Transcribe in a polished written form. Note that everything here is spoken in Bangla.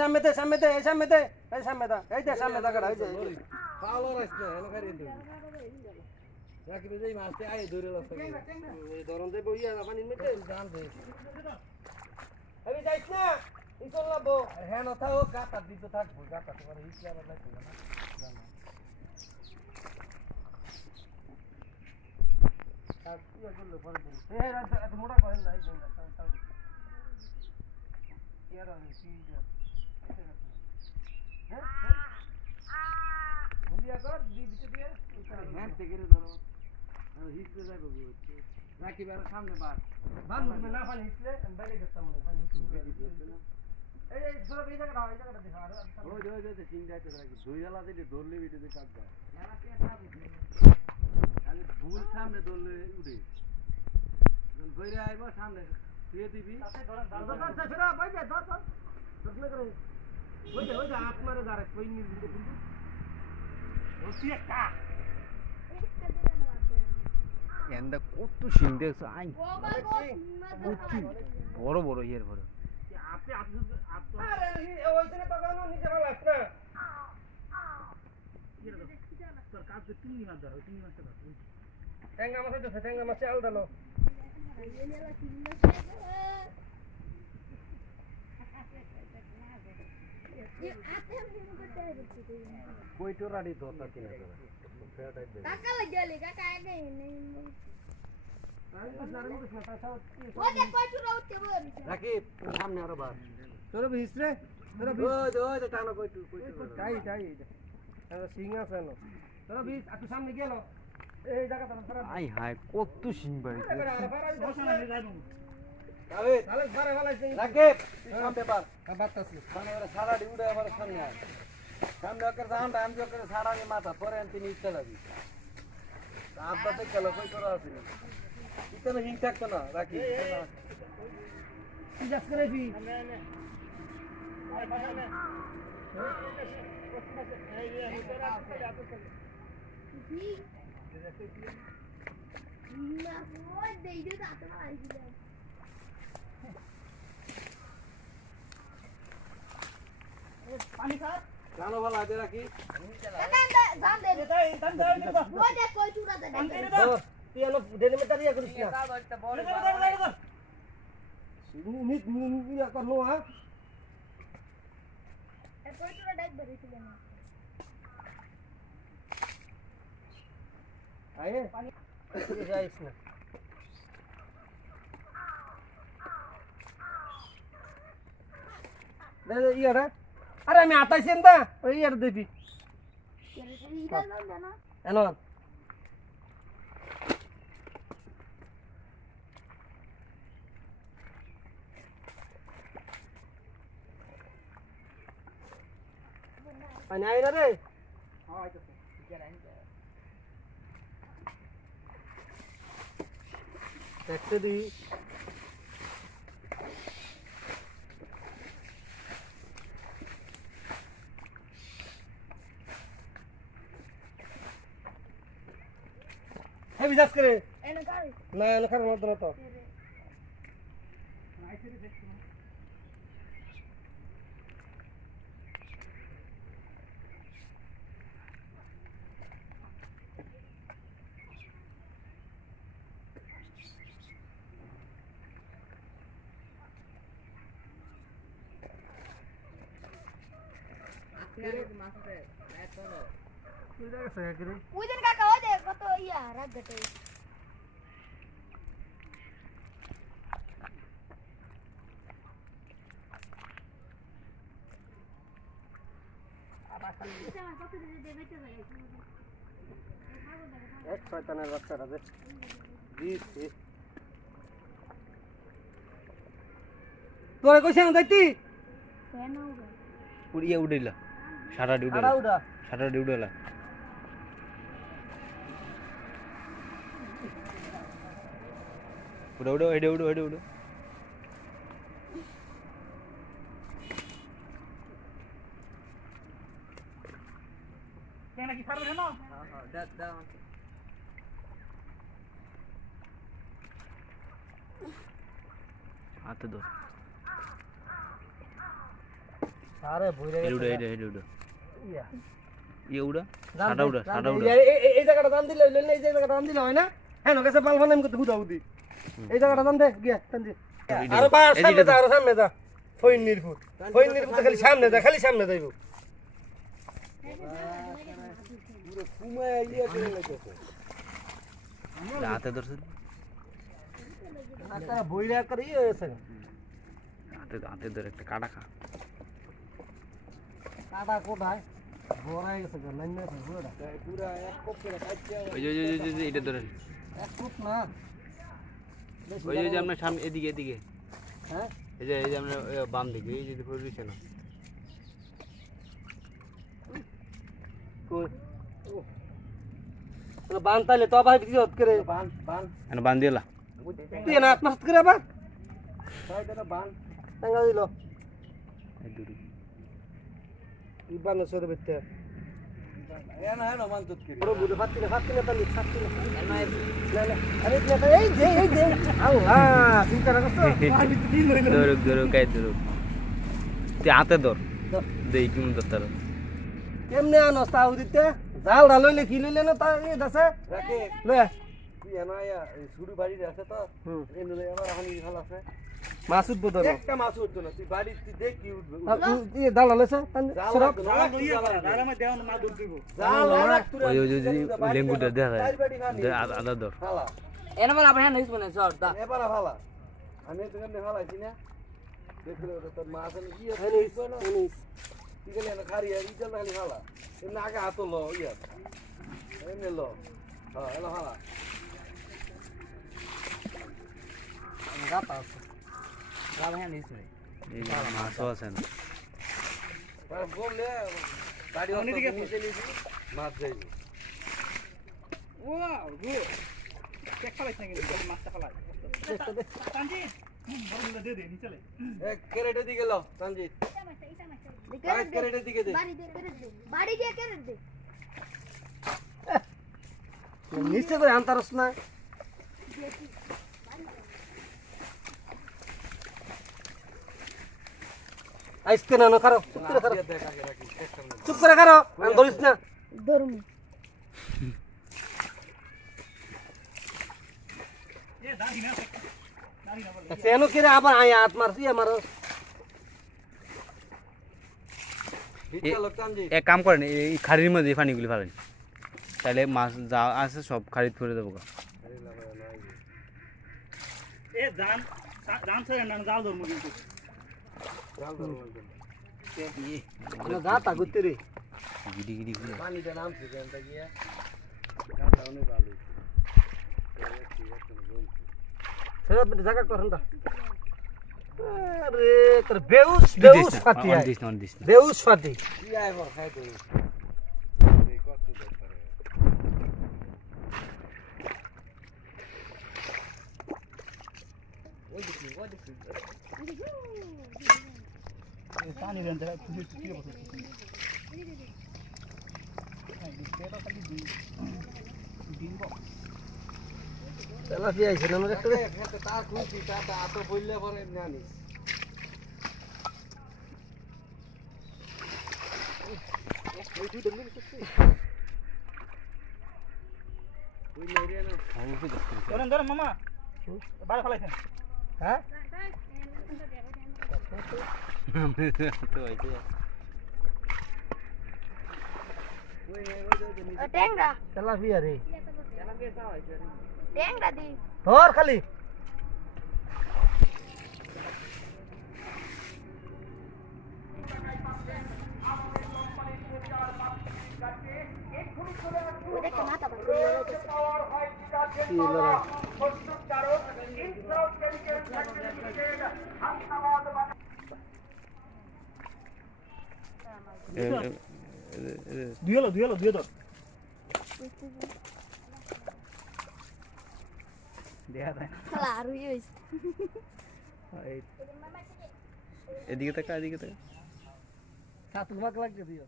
সামনে দে সামনে দে এই সামনে দে এই সামনে দা এই দে সামনে দা কাটা এই যে পালো রাখছ না এনে খারি দিবি রাখি দে মাছতে আই ধরে লস এই ধরন দে বইয়া পানির মধ্যে জান দে আমি যাইছ না ইসল লাবো হ্যাঁ না থাও গাতা দিতে থাকবো গাতা তোমার হিট আবার লাগবে না জানো আর কি করলে পরে দিন এই এত মোটা করেন না এই জন্য তাও কি আর আমি কি হ্যাঁ বুঝিয়া কর দিতে দিয়ে হ্যাঁ থেকে ধরো আর হিট যাবে রাখি বার সামনে বার বান না পানি হিটলে বাইরে গেতাম না পানি হিটলে এই এই সব এই জায়গাটা দেখা আর ওই যে সিংটাতে রাখি দুই জালা দিলে ধরলে ভিডিওতে কাট যায় খালি ভুল সামনে ধরলে উড়ে যখন বইরে আইব সামনে দিয়ে দিবি ফেরা ভাই যা ধর ধর ধরলে করে ওই যে হাত মারে দাঁড়ায় কই নিল কিন্তু ওসি একটা এন্ডা কত সিং দেখছ আই কত বড় বড় ইয়ার বড় আপনি আরে ওইখানে তো গানো নিচে ভালো আছে না তোর কাজ তো তুমি মাছ ধরো তুমি মাছ ধরো ট্যাঙ্গা মাছ তো ট্যাঙ্গা মাছ আলাদা নো কই তো রাডি তো তা কিনা করে ফেয়া টাইপ দে কাকা লাগলে কাকা আগে নেই ওই রাখি সামনে আরো বার তোর ভিসরে তোর ওই তো টানো কই তাই সিং আছে না তোর ভিস আর তুই সামনে গেল এই জায়গাটা ফেরা আই হাই কত সিং বাড়ি আরে তাহলে বারে ভালো সিং রাখি সামনে বার বাতাসি মানে ওরা সারা ডিউডে আবার সামনে আয় সামনে ওকে জান টাইম যে ওকে সারা নি মাথা পরে আনতে নিচে যাবি আব্বাতে গেল কই তোরা আসিনি ইতনে হিং থাকতো না রাখি কি যাস করে বি পানি খাত জানো ভালো আদে রাখি তুই এলো ডেলি মেটা দিয়া করিস না নিত নিয়া করলো হ্যাঁ আয়ে পানি যাইস না দে ইয়ারা আরে আমি আতাইছেন দা ওই ইয়ার দেবি এনো পানি আই না রে দেখতে দি हे विजास करे ना एनो खार मत तो উইদিন কাকা ওই দে কত ইয়া রাত গটে एक शैताনের বাচ্চাটা দে দিছি তোরে কইছাম যাইতি কেন হবে উড়িয়ে উড়িলা সারা ডিউডে আড়া উড়া সারা ডিউডেলা উড়ো উড়ো এডে উড়ো এডে উড়ো কেন কি ছাড়বে না দাও দাও হাতে ধর আরে বইরে এটা ইয়া ইয়ে উড়া জান সাদা দে, উড়া জান সাদা দে। উড়া এই জায়গাটা দান দিলে হইলো না, এই জায়গাটা দান দিলে হয় না হ্যাঁ কাছে পাল ফানাম করতে হুদা হুদি এই জায়গাটা দান দে গিয়া দান দে আরে বা সামনে যা আরো সামনে যা ফইন নির্ভুত খালি সামনে যা খালি সামনে যাইবো পুরো কুমায় ইয়ে করে লেগেছে হাতে ধরছে একটা বইরা করে ইয়ে হয়েছে হাতে ধরে একটা কাটা খা কাটা কোথায় বড়াই গেছে গা লাইন আছে বড়া পুরা এক কোপ করে কাটছে ওই যে এটা ধরে এক ফুট না ওই যে আমরা সামনে এদিকে হ্যাঁ এই যে আমরা বাম দিকে এই যে পড়ে রইছে না কই ও বানতালে তো ভাই বিজত করে বান বান এনে বান দিলা তুই না আত্মহত্যা করে আবার ছয়টা বান টাঙ্গা দিল এই দূরে ইবানে সরে বেতে এনা হেন মান তুত কি বড় বুড়ো ফাত্তি না তালি ছাত্তি না আরে তুই এই যে আল্লাহ চিন্তা রাখছ আর বিতে দিল হইলো ধরো কাই ধরো তুই হাতে ধর দেই কি মন ধরতার কেমনে আনস তাও দিতে জাল ডালইলে কি লইলে না তা এই দাসে রাকে লে তুই এনা ইয়া শুরু বাড়ি আছে তো এনে এবার হানি খাল আছে মাসুদ বদর একটা মাছ উঠতো না তুই বাড়ি তুই দেখ কি উঠবে এই দাল ডালছে সরব ওই লেঙ্গুটা দেখা যায় আদা ধর এনে বল আপনি নিস বনে সর দা এবার ভালা আমি তো কেমনে ভালাইছি না দেখলে তোর মাছ আছে কি আছে না কি গেলে না খারি আর ইজাল খালি ভালা এমনি আগে হাত লো ইয়া এমনি লো হ্যাঁ এলো ভালা গাতা আছে আপনি নিস বনে এই মাছও আছে না আর বললে গাড়ি অনেক নিচে নিয়েছি মাছ যাইবে ওয়াও গুড চেক ফলাইছ নাকি মাছটা ফলাই তানজিৎ বড় দে নি চলে এক ক্যারেটে দিকে লো সঞ্জিত আরেক ক্যারেটে দিকে দে বাড়ি দিয়ে কেন দে নিচে করে আনতারস না আইসতে না না খারো চুপ করে খারো দেখ আগে রাখি চেষ্টা করে চুপ করে খারো আমি ধরিস না ধরুন সেনো কিরে আবার আয়া হাত মারছি আমার ভিতরে লোক সঞ্জিত এক কাম করেন এই খাড়ির মধ্যে এই পানিগুলি ফেলেন তাহলে মাছ যা আছে সব খাড়িত পড়ে দেবো এ জান জান ছয় না জাল ধরমু কিন্তু জাল ধরো না গাতা গুতে রে গিডি গিডি করে পানিতে নামছে কেনটা গিয়া কাটা অনেক ভালো সেটা জায়গা করেন দা আরে তোর বেউস ফাটি আয় দিস না বেউস ফাটি কি আইবো খাইতে এই কত দরকার ওই দেখি পানি দেন জায়গা খুঁজে কি বসে তেলা ফি আইছে না একটা খেতে তা খুঁজছি তা এত বললে পরে জানিস ধরেন ধরেন মামা বাইরে ফলাইছেন হ্যাঁ ট্যাংরা তেলা ফি আরে ট্যাংরা দি ধর খালি ওটা কি মাথা বাদ করে লড়াইতেছে কি লড়াই দুই ধর দেখা যায় খালা আর হইছে এদিকে তাকা সাত ভাগ লাগছে দিও